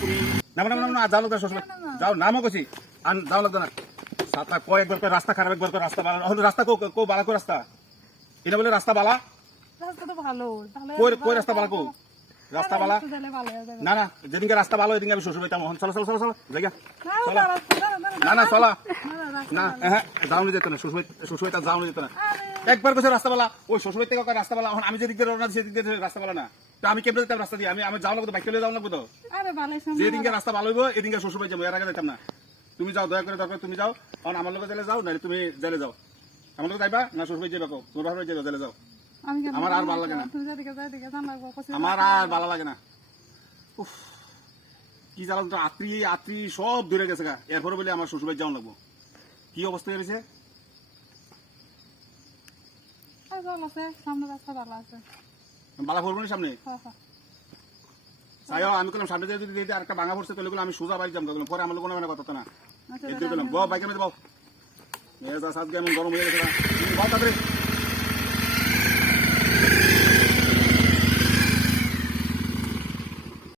তুমি না না না না যাও লাগবে শ্বশুর যাও নামও কইছি আর যাও লাগবে না সাতটা কয় একবার করে রাস্তা খারাপ একবার করে রাস্তা বালা হলো রাস্তা কো বালা কো রাস্তা এটা বলে রাস্তা বালা রাস্তা তো ভালো তাহলে কই রাস্তা বালা কো রাস্তা বালা না না যেদিনকে রাস্তা ভালো ওইদিনকে আমি শ্বশুর বাড়িতে চলো চলো চলো চলো জায়গা না না চলা না হ্যাঁ যাওনি যেত না শ্বশুর বাড়িতে যাওনি যেত না একবার কইছে রাস্তা বালা ওই শ্বশুর বাড়ি থেকে রাস্তা বালা এখন আমি যেদিক দিয়ে রওনা সেদিক দিয়ে রাস্তা বালা না তো আমি কেমনে যেতাম রাস্তা দিয়ে আমি যাওয়া লাগতো বাইক চলে যাওয়া লাগতো তো যেদিনকে রাস্তা ভালো হইব এদিনকে শ্বশুর বাড়ি যাবো এর আগে যেতাম না তুমি যাও দয়া করে দরকার তুমি যাও কারণ আমার লোক জেলে যাও নাহলে তুমি জেলে যাও আমার লোক যাইবা না শ্বশুর বাড়ি যাবে তোমার বাড়ি যাবে জেলে যাও আমার আর ভালো লাগে না আমার আর ভালো লাগে না উফ কি জ্বালা আত্রি সব দূরে গেছে গা এরপরে বলে আমার শ্বশুর বাড়ি যাওয়া লাগবো কি অবস্থা হয়েছে বালা পড়বো সামনে আমি করলাম সামনে যদি আর একটা ভাঙা পড়ছে তাহলে আমি সোজা বাড়ি যাবো পরে আমার লোক কথা না বাইকের মধ্যে বাও আজকে এমন গরম হয়ে গেছে